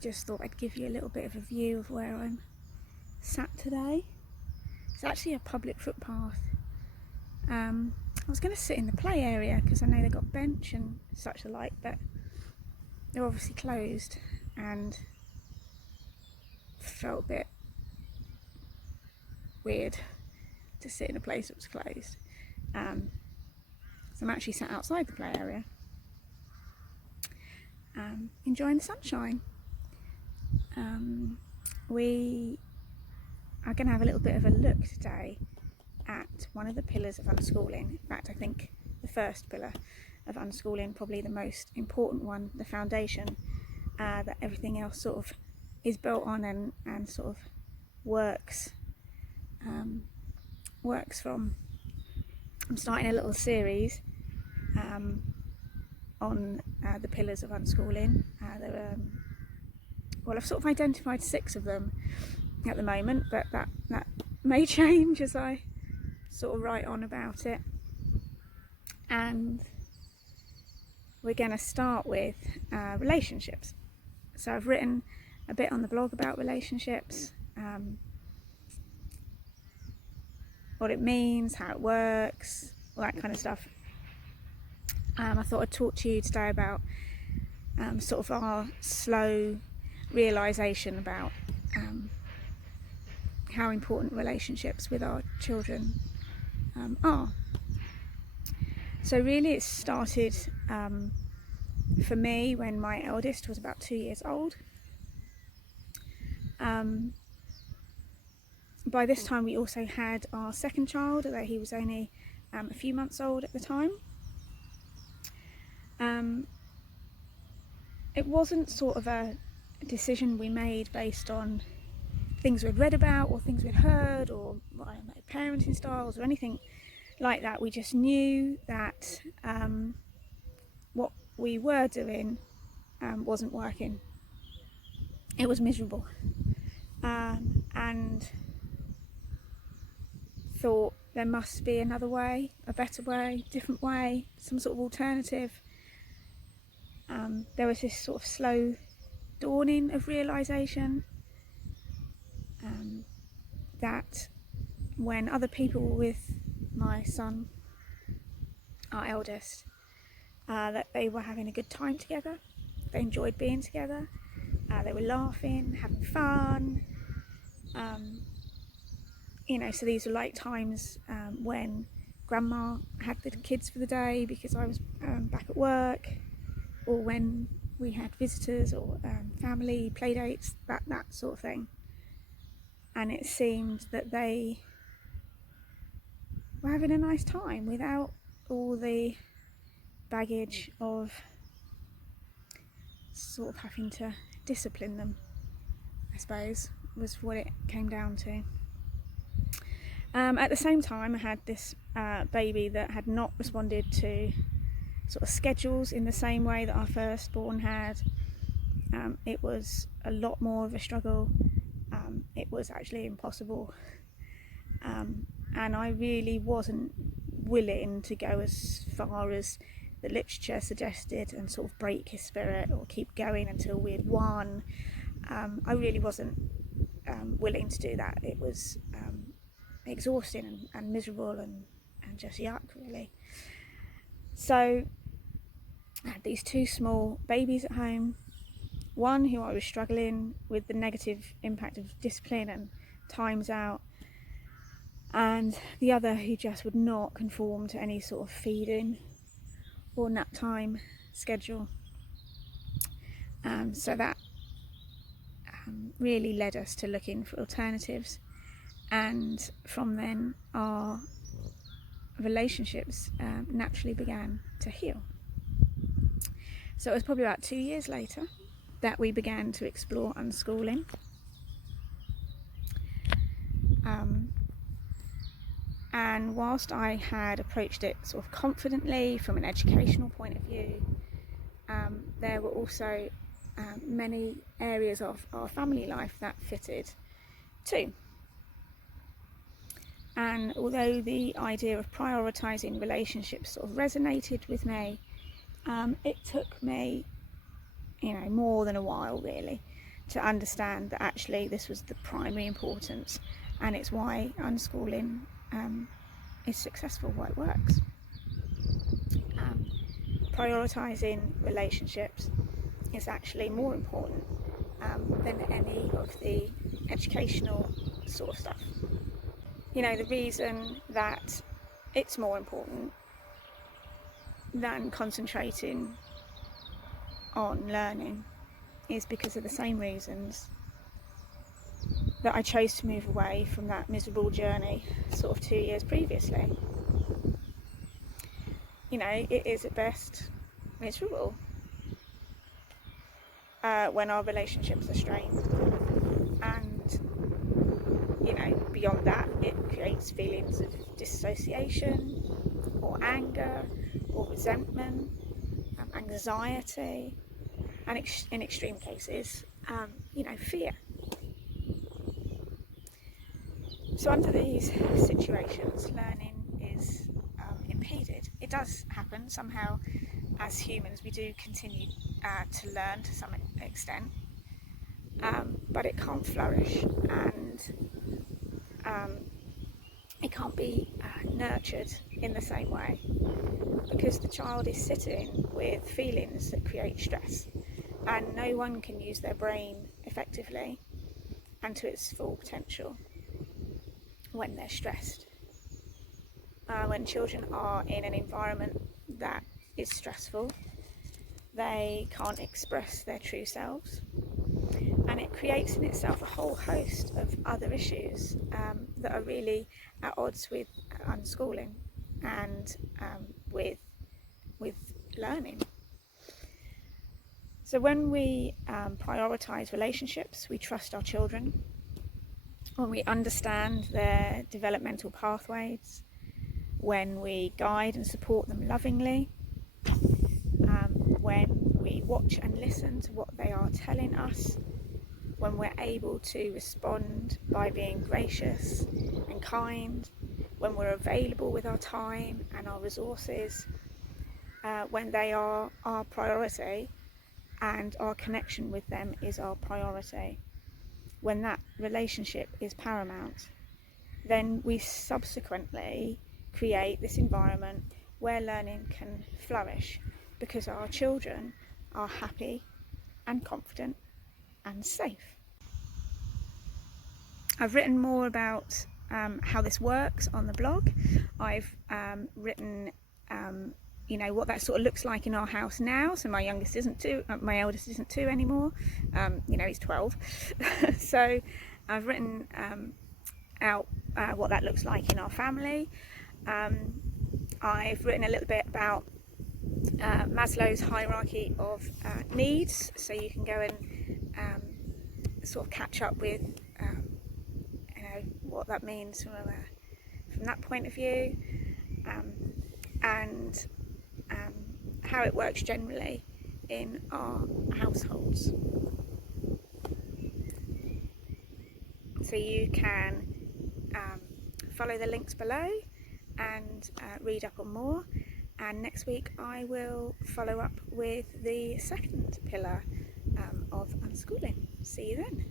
just thought I'd give you a little bit of a view of where I'm sat today. It's actually a public footpath. I was going to sit in the play area because I know they've got a bench and such alike, but they're obviously closed, and felt a bit weird to sit in a place that was closed. So I'm actually sat outside the play area, enjoying the sunshine. We are going to have a little bit of a look today at one of the pillars of unschooling. In fact, I think the first pillar of unschooling, probably the most important one, the foundation that everything else sort of is built on and sort of works from. I'm starting a little series on the pillars of unschooling. I've sort of identified 6 of them at the moment, but that may change as I sort of write on about it. And we're going to start with relationships. So I've written a bit on the blog about relationships, what it means, how it works, all that kind of stuff. I thought I'd talk to you today about sort of our slow realisation about how important relationships with our children are. So really it started for me when my eldest was about 2 years old. By this time we also had our second child, although he was only a few months old at the time. It wasn't sort of a decision we made based on things we'd read about or things we'd heard or parenting styles or anything like that. We just knew that what we were doing wasn't working. It was miserable, and thought there must be another way, a better way, different way, some sort of alternative. There was this sort of slow dawning of realisation that when other people were with my son, our eldest, that they were having a good time together, they enjoyed being together, they were laughing, having fun, so these were like times when grandma had the kids for the day because I was back at work, or when we had visitors or family play dates, that sort of thing. And it seemed that they were having a nice time without all the baggage of sort of having to discipline them, I suppose, was what it came down to. At the same time, I had this baby that had not responded to sort of schedules in the same way that our firstborn had. It was a lot more of a struggle. It was actually impossible. And I really wasn't willing to go as far as the literature suggested and sort of break his spirit or keep going until we had won. I really wasn't willing to do that. It was exhausting and miserable and just yuck, really. So I had these 2 small babies at home, one who I was struggling with the negative impact of discipline and times out, and the other who just would not conform to any sort of feeding or nap time schedule. So that really led us to looking for alternatives, and from then our relationships naturally began to heal. So it was probably about 2 years later that we began to explore unschooling. And whilst I had approached it sort of confidently from an educational point of view, there were also many areas of our family life that fitted too. And although the idea of prioritising relationships sort of resonated with me, it took me, more than a while really, to understand that actually this was the primary importance, and it's why unschooling is successful, why it works. Prioritising relationships is actually more important than any of the educational sort of stuff. You know, the reason that it's more important than concentrating on learning is because of the same reasons that I chose to move away from that miserable journey sort of 2 years previously. You know, it is at best miserable when our relationships are strained, and you know, beyond that, it creates feelings of dissociation or anger or resentment, anxiety, and in extreme cases, you know, fear. So under these situations, learning is impeded. It does happen somehow. As humans, we do continue to learn to some extent, but it can't flourish, and it can't be nurtured in the same way, because the child is sitting with feelings that create stress, and no one can use their brain effectively and to its full potential when they're stressed. When children are in an environment that is stressful, they can't express their true selves, and it creates in itself a whole host of other issues that are really at odds with unschooling and with learning. So when we prioritise relationships, we trust our children. When we understand their developmental pathways, when we guide and support them lovingly, when we watch and listen to what they are telling us, when we're able to respond by being gracious and kind, when we're available with our time and our resources, when they are our priority and our connection with them is our priority, when that relationship is paramount, then we subsequently create this environment where learning can flourish, because our children are happy and confident and safe. I've written more about how this works on the blog. I've written you know, what that sort of looks like in our house now. So my youngest isn't 2, my eldest isn't 2 anymore, you know, he's 12. So I've written out what that looks like in our family. I've written a little bit about Maslow's hierarchy of needs, so you can go and sort of catch up with you know, what that means from that point of view, and how it works generally in our households. So you can follow the links below and read up on more, and next week I will follow up with the second pillar of unschooling. See you then.